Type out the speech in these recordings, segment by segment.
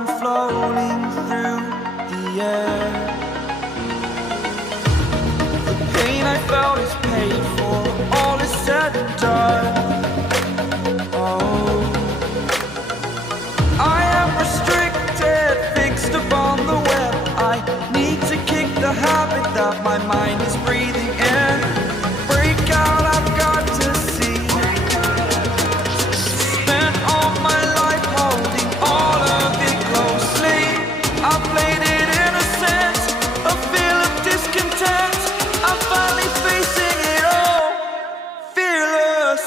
I'm floating through the air. The pain I felt is paid for, all is said and done. Oh, I am restricted, fixed upon the web. I need to kick the habit that my mind is breathing in. Break out, I've got to see. Spent all my life holding all of it closely. I played it innocent, a feel of discontent. I'm finally facing it all, fearless.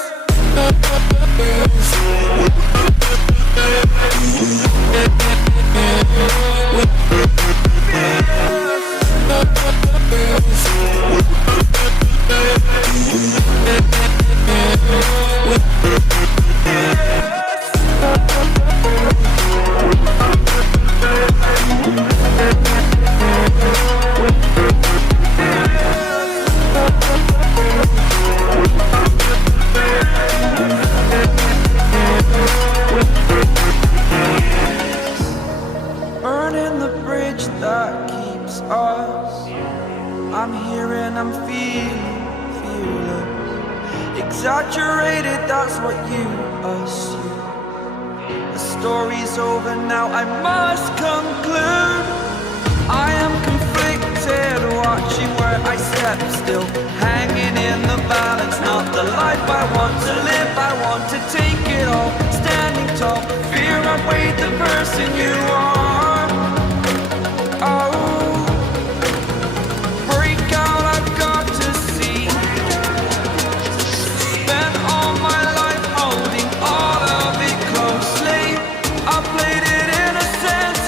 Burning the bridge that keeps us. I'm here and I'm feeling fearless. Exaggerated, that's what you assume. The story's over now, I must conclude. I am conflicted, watching where I step still, hanging in the balance. Not the life I want to live, I want to take it all. Standing tall, fear outweighed the person you are. Oh, break out, I've got to see. Spent all my life holding all of it closely. I played it innocent,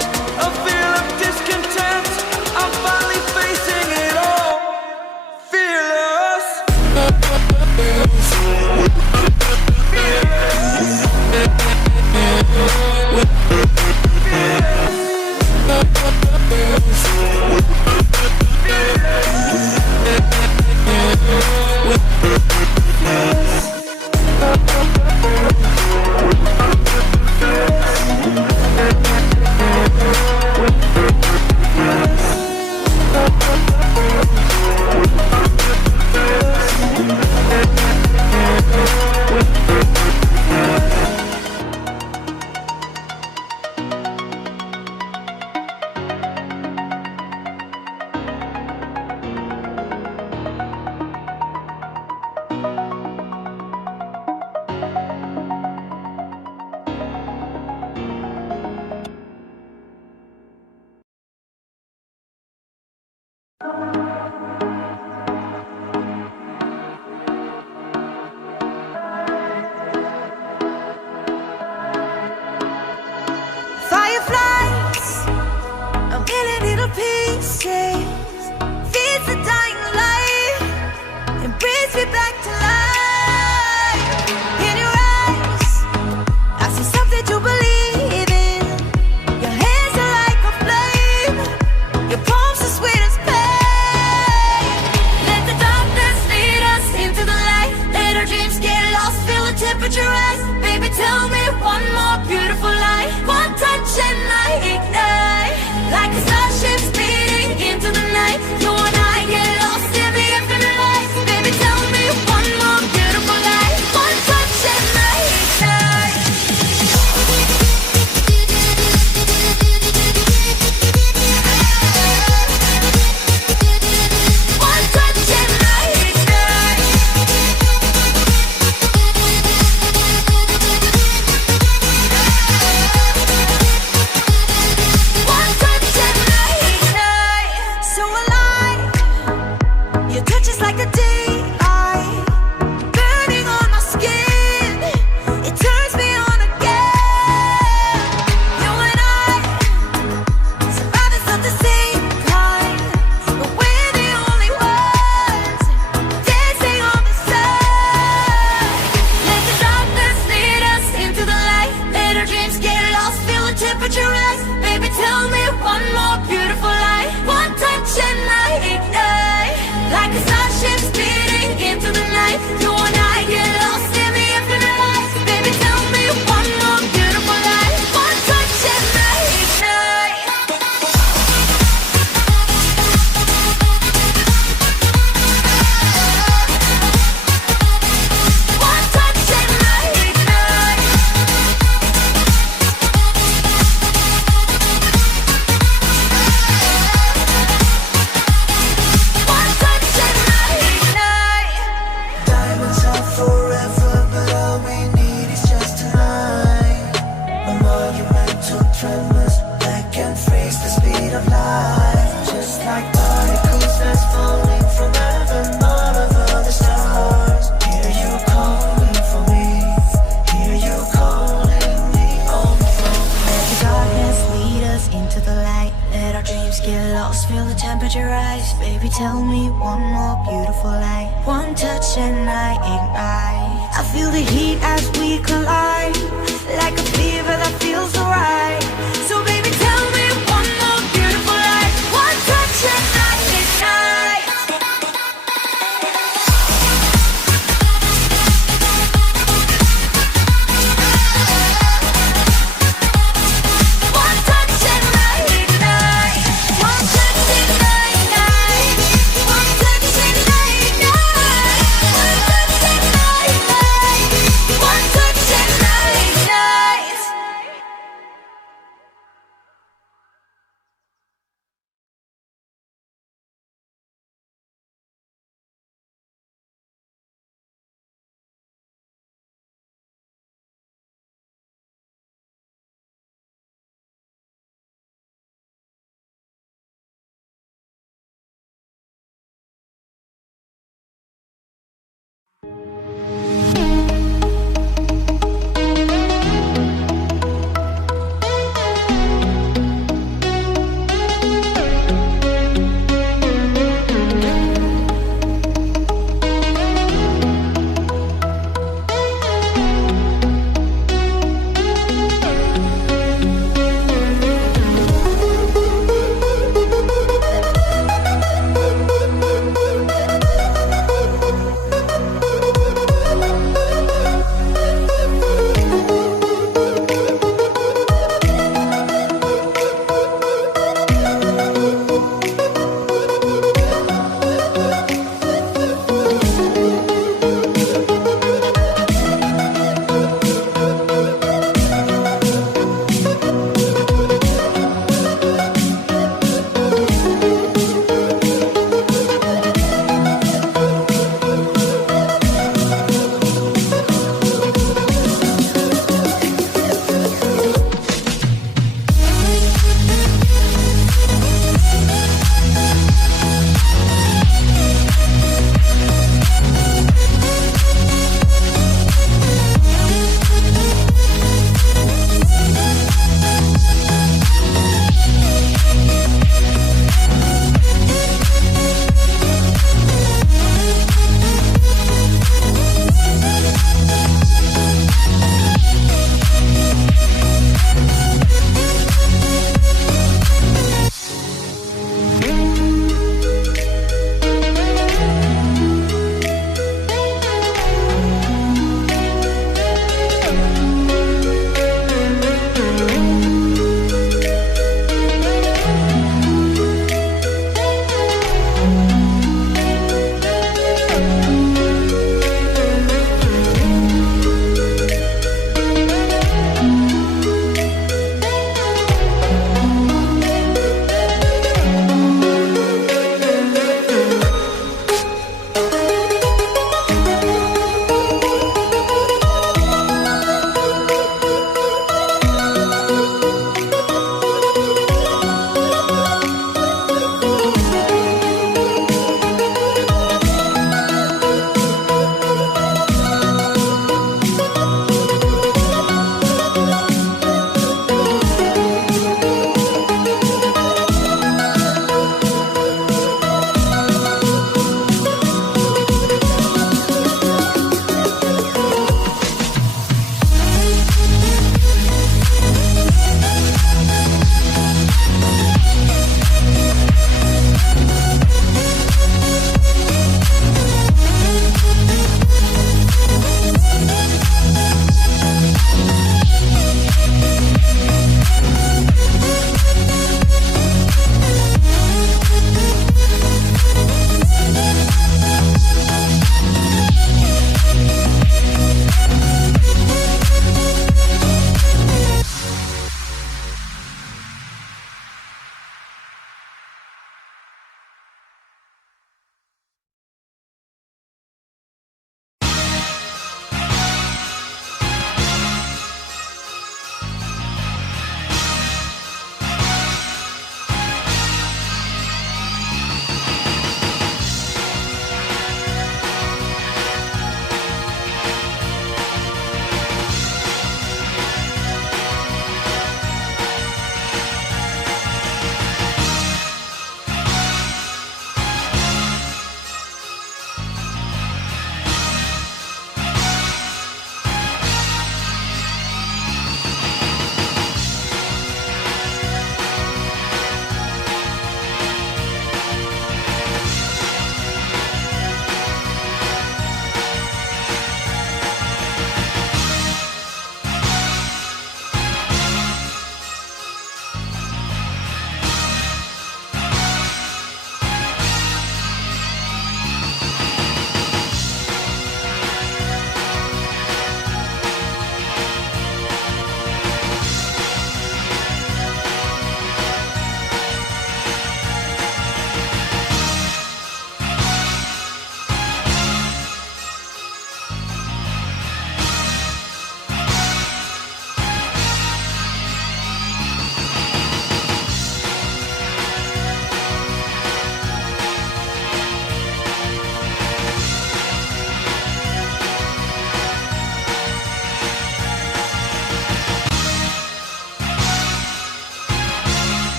a feel of discontent. I'm finally facing it all, fearless. Fireflies, a million little pieces, feeds the dying light and brings me back to life. In your eyes, I see something to believe in. Your hands are like a flame, your palms are sweet as pain. Let the darkness lead us into the light. Let our dreams get lost, feel the temperature rise. Baby, tell me one more beautiful lie. One touch and I ignite, like a starship speeding into the night. You and I get lost in the infinite light. Baby, tell me one more beautiful lie. One touch and I ignite. One touch and I ignite. One touch and I ignite. So alive, your touch is like a daylight, burning on my skin. It turns me on again. You and I, survivors of the same kind, but we're the only ones dancing on the side. Let the darkness lead us into the light. Let our dreams get lost, feel the temperature rise. Baby, tell me one more beautiful lie. One touch and I ignite, like a starship speeding tell me one more beautiful lie. One touch and I ignite. I feel the heat as we collide, like a fever that feels so right. So baby, tell me one more beautiful lie. One touch and I ignite. One touch and I ignite. One touch and I ignite. One touch and I ignite. One touch and I ignite. One touch and I ignite.